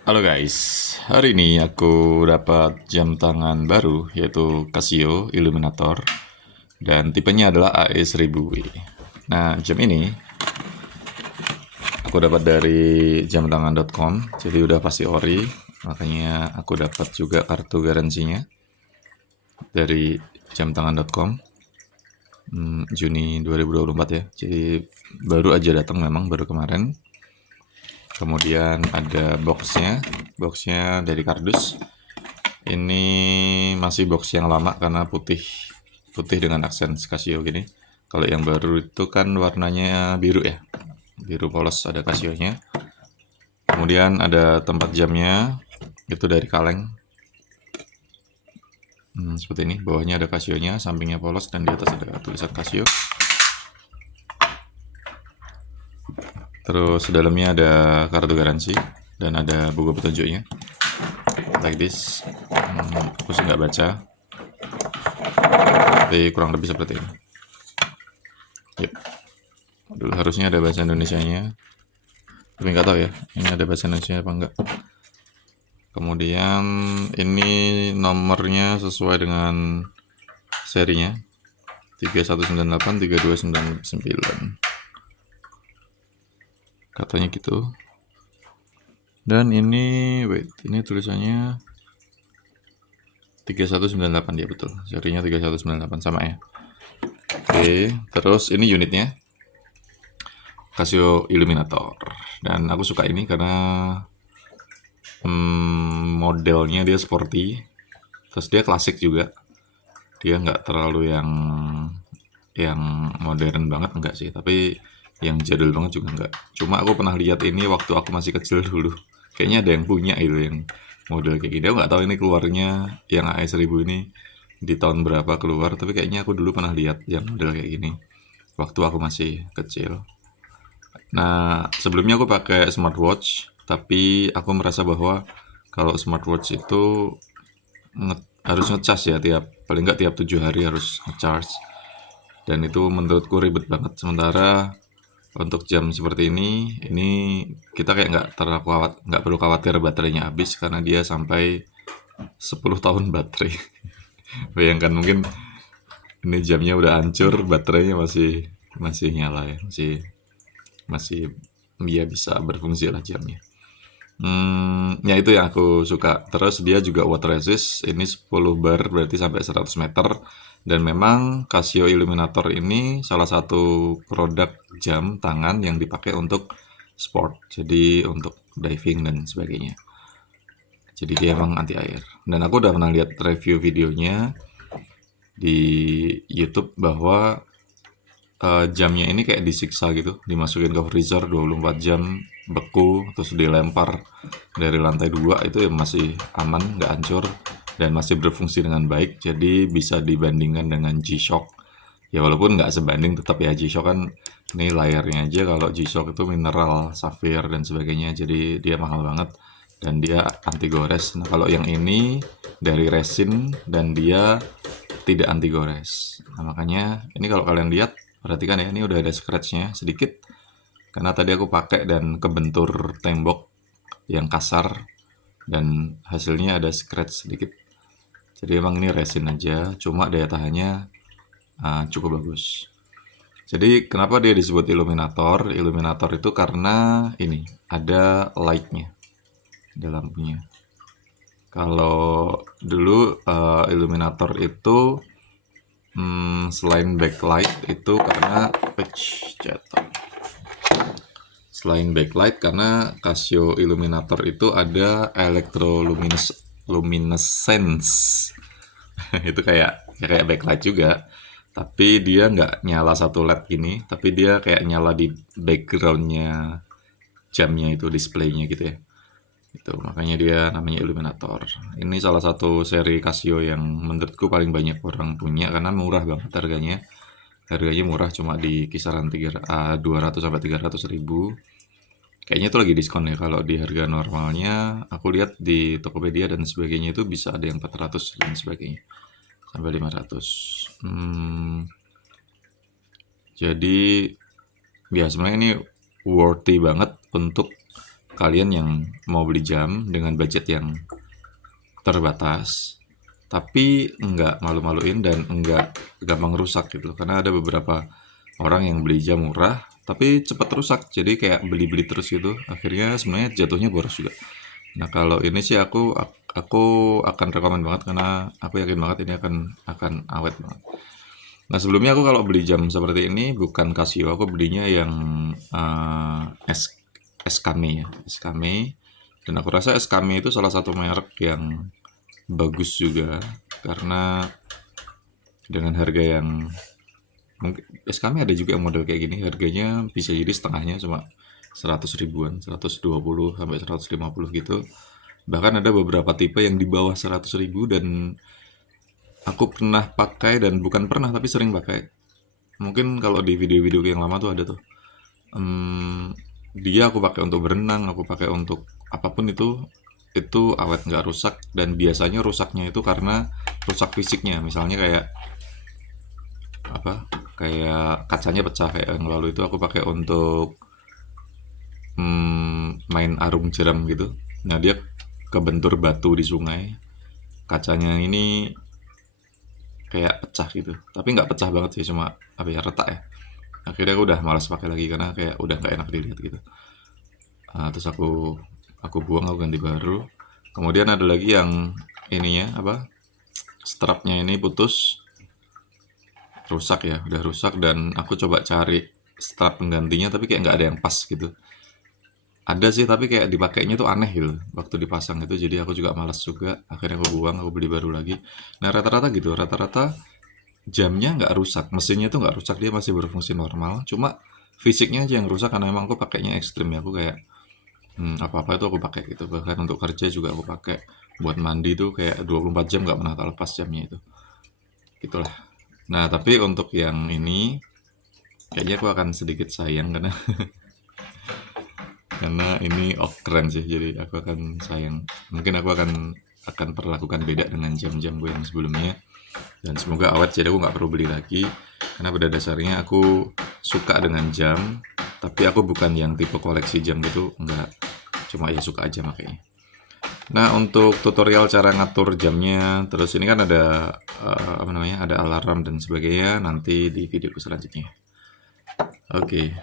Halo guys, hari ini aku dapat jam tangan baru yaitu Casio Illuminator dan tipenya adalah AE1000W. Nah, jam ini aku dapat dari jamtangan.com, jadi udah pasti ori, makanya aku dapat juga kartu garansinya dari jamtangan.com. Juni 2024 ya, jadi baru aja datang, memang baru kemarin. Kemudian ada boxnya dari kardus. Ini masih box yang lama karena putih putih dengan aksen Casio gini. Kalau yang baru itu kan warnanya biru ya, biru polos, ada Casionya. Kemudian ada tempat jamnya, itu dari kaleng. Seperti ini, bawahnya ada Casionya, sampingnya polos, dan di atas ada tulisan Casio. Terus dalamnya ada kartu garansi dan ada buku petunjuknya, like this. Aku sih nggak baca, tapi kurang lebih seperti ini. Yep. Dulu harusnya ada bahasa Indonesianya, tapi nggak tahu ya ini ada bahasa Indonesia apa enggak. Kemudian ini nomornya sesuai dengan serinya 3198 3299 katanya gitu. Dan ini ini tulisannya 3198, ya betul, serinya 3198 sama ya. Oke, terus ini unitnya Casio Illuminator, dan aku suka ini karena modelnya dia sporty, terus dia klasik juga, dia nggak terlalu yang modern banget, enggak sih, tapi yang jadul banget juga enggak. Cuma aku pernah lihat ini waktu aku masih kecil dulu, kayaknya ada yang punya itu yang model kayak gini. Aku nggak tahu ini keluarnya yang AE1000 ini di tahun berapa keluar, tapi kayaknya aku dulu pernah lihat yang model kayak gini waktu aku masih kecil. Nah, sebelumnya aku pakai smartwatch, tapi aku merasa bahwa kalau smartwatch itu harus ngecas ya, paling nggak tiap 7 hari harus ngecharge, dan itu menurutku ribet banget. Sementara untuk jam seperti ini kita kayak nggak perlu khawatir baterainya habis karena dia sampai 10 tahun baterai. Bayangkan, mungkin ini jamnya udah hancur, baterainya masih masih nyala ya, masih masih dia bisa berfungsi lah jamnya. Ya itu yang aku suka. Terus dia juga water resist. Ini 10 bar berarti sampai 100 meter. Dan memang Casio Illuminator ini salah satu produk jam tangan yang dipakai untuk sport. Jadi untuk diving dan sebagainya. Jadi dia emang anti air. Dan aku udah pernah lihat review videonya di YouTube bahwa jamnya ini kayak disiksa gitu, dimasukin ke freezer 24 jam, beku, terus dilempar dari lantai 2, itu ya masih aman, nggak hancur, dan masih berfungsi dengan baik. Jadi bisa dibandingkan dengan G-Shock. Ya walaupun nggak sebanding, tetap ya G-Shock kan, ini layarnya aja, kalau G-Shock itu mineral, safir, dan sebagainya, jadi dia mahal banget, dan dia anti gores. Nah kalau yang ini dari resin, dan dia tidak anti gores. Nah makanya ini kalau kalian lihat, perhatikan ya, ini udah ada scratchnya sedikit karena tadi aku pakai dan kebentur tembok yang kasar, dan hasilnya ada scratch sedikit. Jadi emang ini resin aja, cuma daya tahannya cukup bagus. Jadi kenapa dia disebut Illuminator? Illuminator itu karena ini ada lightnya, ada lampunya. Kalau dulu Illuminator itu selain backlight itu karena jatuh. Selain backlight, karena Casio Illuminator itu ada electroluminescence. Itu kayak backlight juga, tapi dia nggak nyala satu LED gini, tapi dia kayak nyala di backgroundnya jamnya, itu displaynya gitu ya. Itu makanya dia namanya Illuminator. Ini salah satu seri Casio yang menurutku paling banyak orang punya karena murah banget harganya. Harganya murah, cuma di kisaran 200 sampai 300 ribu. Kayaknya itu lagi diskon ya. Kalau di harga normalnya aku lihat di Tokopedia dan sebagainya itu bisa ada yang 400 dan sebagainya, sampai 500. Jadi ya sebenarnya ini worthy banget untuk kalian yang mau beli jam dengan budget yang terbatas, tapi nggak malu-maluin dan nggak gampang rusak gitu. Karena ada beberapa orang yang beli jam murah, tapi cepat rusak. Jadi kayak beli-beli terus gitu. Akhirnya sebenarnya jatuhnya boros juga. Nah kalau ini sih aku akan rekomen banget karena aku yakin banget ini akan awet banget. Nah sebelumnya aku kalau beli jam seperti ini bukan Casio, aku belinya yang Skame ya, Skame. Dan aku rasa Skame itu salah satu merek yang bagus juga karena dengan harga yang mungkin Skame ada juga yang model kayak gini, harganya bisa jadi setengahnya cuma 100 ribuan, 120 sampai 150 gitu. Bahkan ada beberapa tipe yang di bawah 100 ribu dan aku pernah pakai dan bukan pernah tapi sering pakai. Mungkin kalau di video-video yang lama tuh ada tuh. Dia aku pakai untuk berenang, aku pakai untuk apapun itu awet nggak rusak dan biasanya rusaknya itu karena rusak fisiknya. Misalnya kayak apa? Kayak kacanya pecah kayak yang lalu itu aku pakai untuk main arung jeram gitu. Nah dia kebentur batu di sungai, kacanya ini kayak pecah gitu. Tapi nggak pecah banget sih, cuma apa ya retak ya. Akhirnya aku udah malas pakai lagi karena kayak udah nggak enak dilihat gitu. Terus aku buang, aku ganti baru. Kemudian ada lagi yang ininya apa? Strapnya ini putus, rusak ya, udah rusak dan aku coba cari strap penggantinya tapi kayak nggak ada yang pas gitu. Ada sih tapi kayak dipakainya tuh aneh gitu waktu dipasang itu jadi aku juga malas juga akhirnya aku buang aku beli baru lagi. Nah rata-rata gitu rata-rata jamnya nggak rusak mesinnya tuh nggak rusak dia masih berfungsi normal cuma fisiknya aja yang rusak karena emang aku pakainya ekstrim ya aku kayak apa-apa itu aku pakai gitu bahkan untuk kerja juga aku pakai buat mandi tuh kayak 24 jam nggak pernah tak lepas jamnya itu itulah. Nah tapi untuk yang ini kayaknya aku akan sedikit sayang karena ini keren sih jadi aku akan sayang mungkin aku akan perlakukan beda dengan jam-jam gue yang sebelumnya dan semoga awet jadi aku nggak perlu beli lagi karena pada dasarnya aku suka dengan jam tapi aku bukan yang tipe koleksi jam gitu nggak cuma ya suka aja makanya. Nah untuk tutorial cara ngatur jamnya terus ini kan ada apa namanya ada alarm dan sebagainya nanti di videoku selanjutnya. Oke.